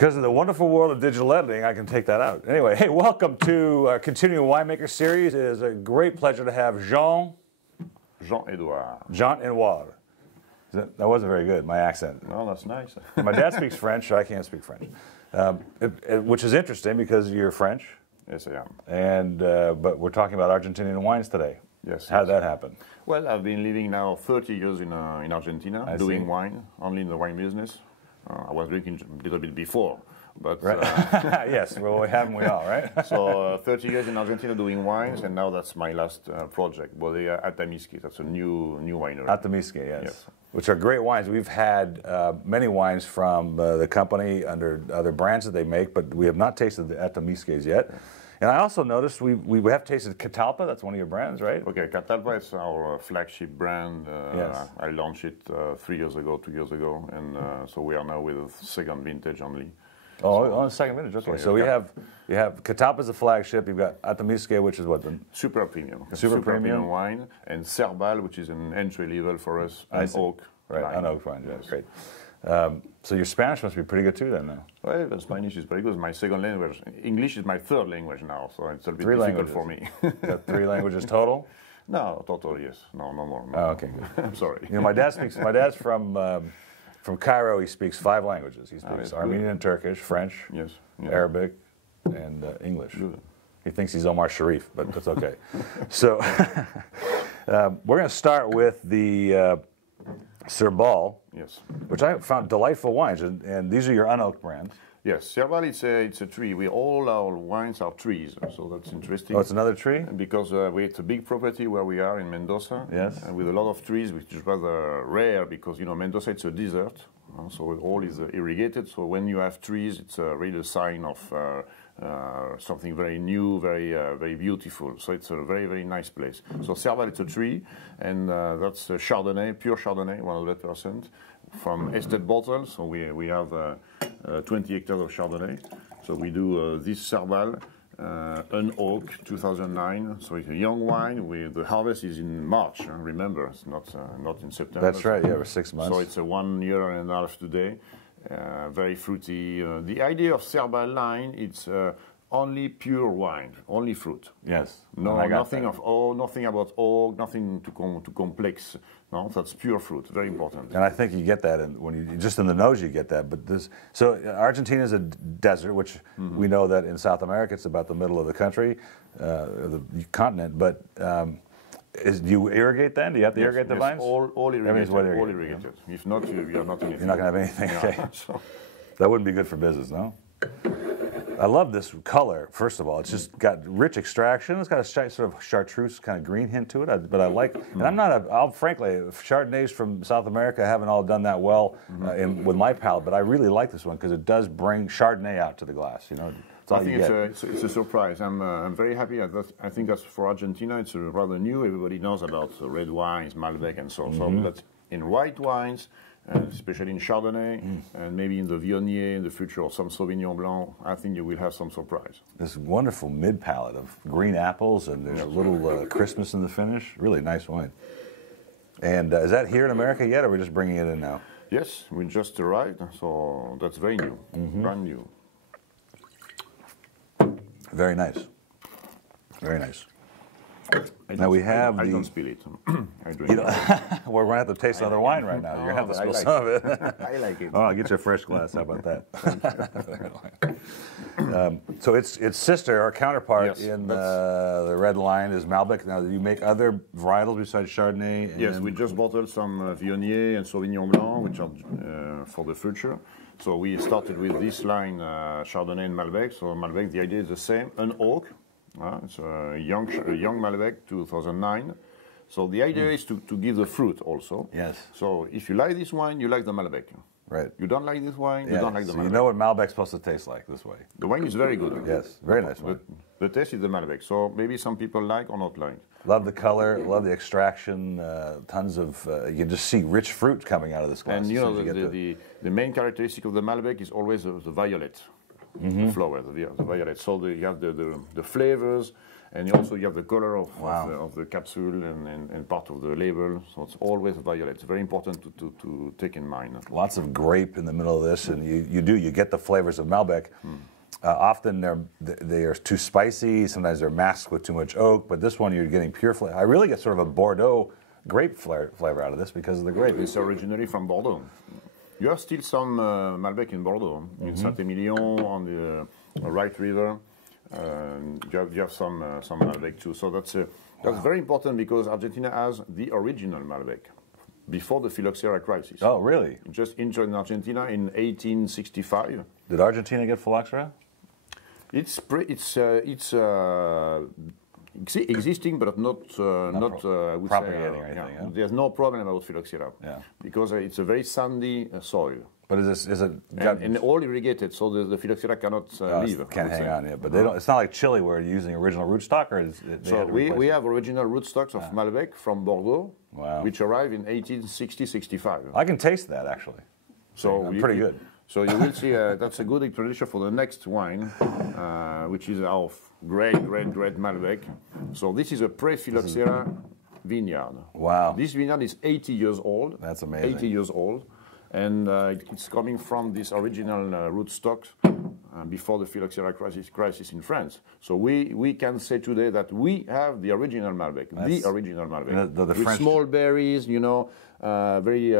Because of the wonderful world of digital editing, I can take that out. Anyway, hey, welcome to our Continuing Winemaker series. It is a great pleasure to have Jean-Edouard. Jean-Edouard. That wasn't very good, my accent. Well, that's nice. My dad speaks French, so I can't speak French. Which is interesting because you're French. Yes, I am. And but we're talking about Argentinian wines today. Yes. How did that happen? Well, I've been living now 30 years in Argentina, doing wine, only in the wine business. I was drinking a little bit before, but... Right. Yes, well, haven't we all, right? So 30 years in Argentina doing wines, and now that's my last project, Bodega Atamisque. That's a new winery. Atamisque, yes. Which are great wines. We've had many wines from the company under other brands that they make, but we have not tasted the Atamisques yet. And I also noticed we have tasted Catalpa. That's one of your brands, right? Okay, Catalpa is our flagship brand. Yes. I launched it 2 years ago, and so we are now with a second vintage only. Oh, on the second vintage. Okay, so you have Catalpa as a flagship. You've got Atamisque, which is what? Super premium. Super premium wine, and Cerbal, which is an entry level for us, and oak. Right, an oak wine. Yes, great. So your Spanish must be pretty good too, then, now. Well, the Spanish is very good. It's my second language. English is my third language now, so it's a bit difficult for me. You got 3 languages total? No, total, yes. No more. No. Oh, okay, good. I'm sorry. You know, my dad's from Cairo. He speaks 5 languages. He speaks Armenian, Turkish, French, Arabic, and English. Good. He thinks he's Omar Sharif, but that's okay. So we're going to start with the Cerbal, which I found delightful wines, and these are your unoaked brands. Yes, Cerbal, it's a tree. All our wines are trees, so that's interesting. Oh, it's another tree? Because it's a big property where we are in Mendoza, with a lot of trees, which is rather rare because, you know, Mendoza, it's a desert, so all is irrigated. So when you have trees, it's really a sign of something very new, very beautiful. So it's a very, very nice place. So Cerbal, it's a tree, and that's Chardonnay, pure Chardonnay, 100%, from estate bottles. So we have 20 hectares of Chardonnay. So we do this Cerbal, an oak, 2009. So it's a young wine. The harvest is in March. Remember, it's not in September. That's right. Yeah, we're 6 months. So it's a 1 year and a half today. Very fruity. The idea of Cerbal line, it's only pure wine, only fruit. Yes. No, nothing of nothing about oak, nothing too complex. No, that's pure fruit. Very important. And I think you get that when you just in the nose you get that. But so Argentina is a desert, which we know that in South America it's about the middle of the country, the continent. But do you irrigate then? Do you have to irrigate the vines? All irrigated. All irrigated. If not, you're not anything. You're not going to have anything. Okay. So. That wouldn't be good for business, no? I love this color, first of all. It's just got rich extraction. It's got a sort of chartreuse kind of green hint to it. But I like, and I'm not frankly, Chardonnays from South America haven't all done that well with my palate, but I really like this one because it does bring Chardonnay out to the glass, you know. I think it's a surprise. I'm very happy. I think that's for Argentina, it's rather new. Everybody knows about red wines, Malbec, and so on. But in white wines, especially in Chardonnay, and maybe in the Viognier in the future, or some Sauvignon Blanc, I think you will have some surprise. This wonderful mid-palate of green apples, and there's a little Christmas in the finish. Really nice wine. And is that here in America yet, or are we just bringing it in now? Yes, we just arrived, so that's very new, brand new. Very nice. Very nice. Now we have I don't spill it. I drink it. We're going to have to taste another wine right now. You're going to have to spill some of it. I like it. Oh, I'll get you a fresh glass. How about that? So its sister or counterpart in the red line is Malbec. Now, do you make other varietals besides Chardonnay? Yes, we just bottled some Viognier and Sauvignon Blanc, which are for the future. So we started with this line, Chardonnay and Malbec. So Malbec, the idea is the same, an oak. It's a young Malbec, 2009. So the idea is to give the fruit also. Yes. So if you like this wine, you like the Malbec. Right. You don't like this wine, you don't like the Malbec. You know what Malbec's supposed to taste like this way. The wine is very good. Yes, very nice wine. The taste is the Malbec. So maybe some people like or not like. Love the color, love the extraction, tons of, you can just see rich fruit coming out of this glass. And you know, the main characteristic of the Malbec is always the violet. the flower, the violet. So you have the flavors, and you have the color of the capsule and part of the label. So it's always violet. It's very important to take in mind. Lots of grape in the middle of this, and you get the flavors of Malbec. Often they are too spicy. Sometimes they're masked with too much oak. But this one, you're getting pure flavor. I really get sort of a Bordeaux grape flavor out of this because of the grape. It's originally from Bordeaux. You have still some Malbec in Bordeaux, in Saint-Emilion, on the right river. You have some Malbec too. So that's very important because Argentina has the original Malbec before the phylloxera crisis. Oh, really? Just entered in Argentina in 1865. Did Argentina get phylloxera? It's existing, but not I would propagating or anything. Yeah. There's no problem about phylloxera because it's a very sandy soil. But is it and all irrigated, so the phylloxera cannot leave. Can't hang on, yeah. But they don't. It's not like Chile where you're using original rootstock, or so we have original rootstocks of Malbec from Bordeaux, which arrived in 1860-65. I can taste that actually. So pretty good. So you will see that's a good introduction for the next wine, which is our great Malbec. So this is a pre-phylloxera vineyard. Wow. This vineyard is 80 years old. That's amazing. 80 years old. And it's coming from this original rootstock before the phylloxera crisis in France. So we can say today that we have the original Malbec, the original Malbec. The with French small berries, very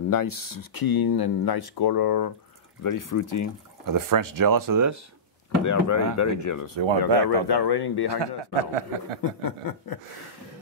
nice skin and nice color, very fruity. Are the French jealous of this? They are very jealous. They want it back. They're raining behind us now.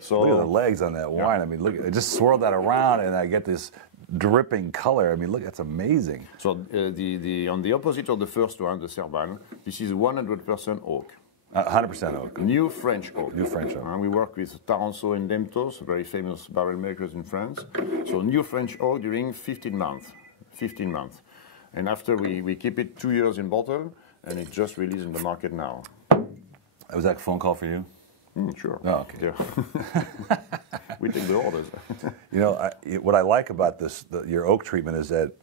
So look at the legs on that wine. I mean, look, I just swirled that around, and I get this dripping color. I mean, look, that's amazing. So on the opposite of the first one, the Serval, this is 100% oak. 100% oak. New French oak. New French oak. We work with Taranceau and Demtos, very famous barrel makers in France. So new French oak during 15 months. 15 months. And after we keep it 2 years in bottle, and it's just released in the market now. Was that a phone call for you? Sure. Oh, okay. Yeah. We take the orders. What I like about this, your oak treatment, is that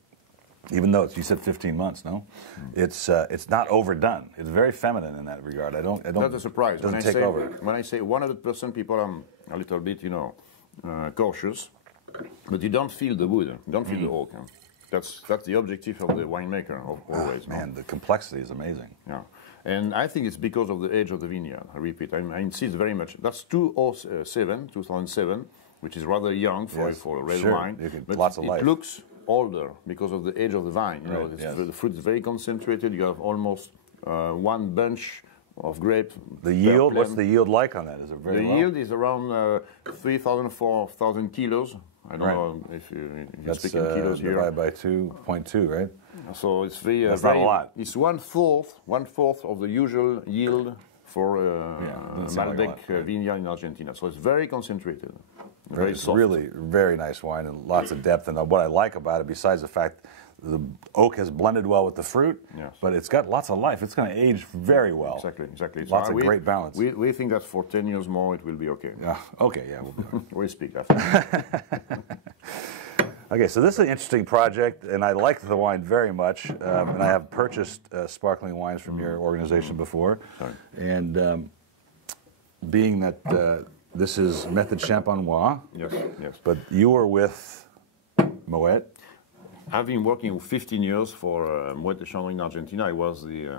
even though you said 15 months, no, it's not overdone. It's very feminine in that regard. I don't. That's a surprise. Doesn't take over. When I say 100%, people are a little bit, cautious, but you don't feel the wood. You don't feel the oak. That's the objective of the winemaker always. Man, the complexity is amazing. Yeah. And I think it's because of the age of the vineyard. I repeat, I insist very much. That's 2007, which is rather young for a red wine. But lots of life. It looks older because of the age of the vine. The fruit is very concentrated. You have almost one bunch of grape. The yield, what's the yield like on that? Is it very low? The yield is around 3,000, 4,000 kilos. I don't know if you speak in kilos here. Divided by 2.2, right? So it's very. That's not a lot. It's one fourth of the usual yield for Malbec vineyard in Argentina. So it's very concentrated. Very soft. Really very nice wine and lots of depth. And what I like about it, besides the fact the oak has blended well with the fruit, but it's got lots of life. It's going to age very well. Exactly. Lots of great balance. We think that for 10 years more it will be okay. Yeah. Okay. Yeah. We'll speak after. Okay, so this is an interesting project, and I like the wine very much. And I have purchased sparkling wines from your organization before. Sorry. And being that this is Method Champenois, yes. But you were with Moet. I've been working 15 years for Moet in Argentina. I was the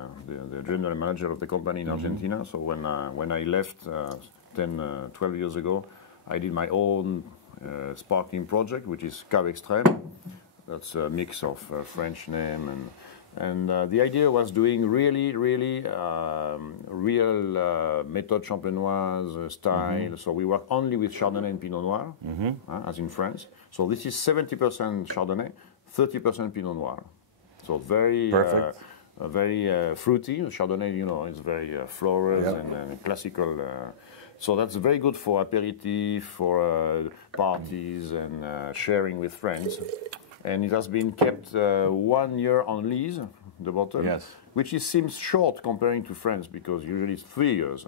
general manager of the company in Argentina. So when I left 12 years ago, I did my own sparkling project, which is Cave Extrême. That's a mix of French name and the idea was doing really real Méthode Champenoise style. So we work only with Chardonnay and Pinot Noir, as in France. So this is 70% Chardonnay, 30% Pinot Noir. So very perfect. Very fruity. Chardonnay, is very floral and classical. So that's very good for aperitif, for parties and sharing with friends. And it has been kept 1 year on lease, the bottle, which seems short comparing to France because usually it's 3 years.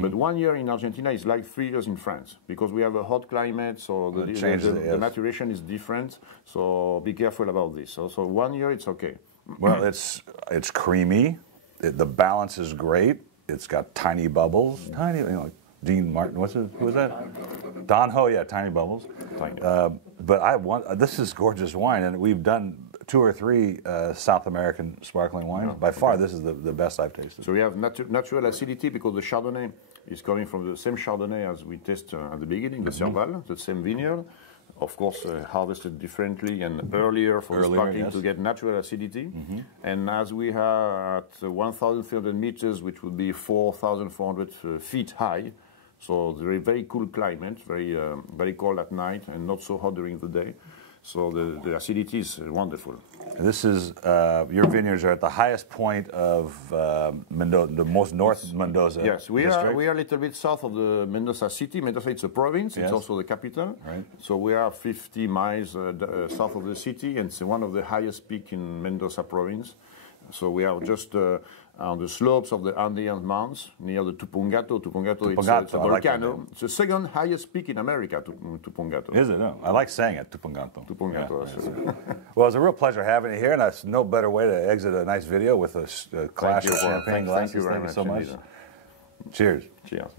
But 1 year in Argentina is like 3 years in France because we have a hot climate, so the maturation is different. So be careful about this. So 1 year it's okay. Well, it's creamy. The balance is great. It's got tiny bubbles. Tiny, you know, like Dean Martin, who was that? Don Ho, yeah, tiny bubbles. But this is gorgeous wine, and we've done 2 or 3 South American sparkling wines. By far, this is the best I've tasted. So we have natural acidity because the Chardonnay is coming from the same Chardonnay as we tasted at the beginning, the Serval, the same vineyard. Of course, harvested differently and earlier for the sparkling to get natural acidity. And as we are at 1,300 meters, which would be 4,400 feet high, so very cool climate, very cold at night and not so hot during the day. So the acidity is wonderful. This is, your vineyards are at the highest point of Mendoza, the most north Mendoza. Yes, we are a little bit south of the Mendoza city. Mendoza, it's a province, it's also the capital. Right. So we are 50 miles south of the city, and it's one of the highest peaks in Mendoza province. So we are just on the slopes of the Andean Mountains near the Tupungato. Tupungato, it's a volcano. Like it's the second highest peak in America, Tupungato. Is it? No, I like saying it, Tupungato. Tupungato. Yeah, well, it's a real pleasure having you here, and that's no better way to exit a nice video with a glass of champagne glasses. Thank you very much. So much. Cheers. Cheers.